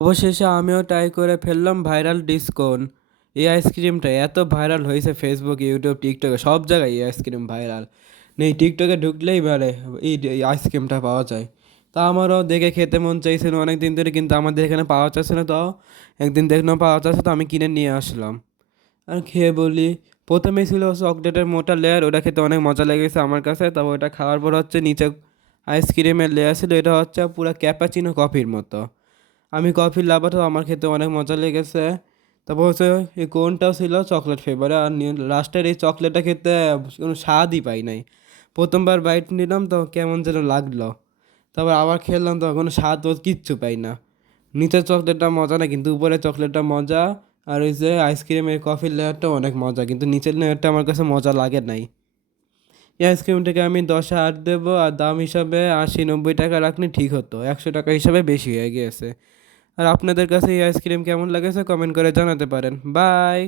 অবশেষে আমিও ট্রাই করে ফেললাম ভাইরাল ডিসকোন। এই আইসক্রিমটা এত ভাইরাল হয়েছে ফেসবুক, ইউটিউব, টিকটকে, সব জায়গায় এই আইসক্রিম ভাইরাল। নেই টিকটকে ঢুকলেই মানে এই আইসক্রিমটা পাওয়া যায়। তা আমারও দেখে খেতে মন চাইছিল অনেক দিন ধরে, কিন্তু আমাদের এখানে পাওয়া যাচ্ছে না। তাও একদিন দেখলাম পাওয়া যাচ্ছে, তো আমি কিনে নিয়ে আসলাম আর খেয়ে বলি। প্রথমেই ছিল চকলেটের মোটা লেয়ার, ওটা খেতে অনেক মজা লেগেছে আমার কাছে। তবে ওটা খাওয়ার পর হচ্ছে নিচে আইসক্রিমের লেয়ার ছিল, এটা হচ্ছে পুরো ক্যাপাচিনো কফির মতো। আমি কফি লাভার, তো আমার খেতে অনেক মজা লেগেছে। তারপর হচ্ছে এই কোনটাও ছিল চকলেট ফ্লেভারে, আর লাস্টের এই চকলেটটা খেতে কোনো স্বাদই পাই নাই। প্রথমবার বাইট নিলাম তো কেমন যেন লাগলো, তারপর আবার খেলাম তো কোনো স্বাদ ও কিচ্ছু পাই না। নিচের চকলেটটা মজা না, কিন্তু উপরের চকলেটটা মজা। আর ওই যে আইসক্রিমের কফির লেয়ারটাও অনেক মজা, কিন্তু নিচের লেয়ারটা আমার কাছে মজা লাগে নাই। এই আইসক্রিমটাকে আমি 10-এ 8 দেবো, আর দাম হিসাবে 80-90 টাকা রাখলে ঠিক হতো, 100 টাকা হিসাবে বেশি হয়ে গিয়েছে। আর আপনাদের কাছে এই আইসক্রিম কেমন লাগেছে কমেন্ট করে জানাতে পারেন। বাই।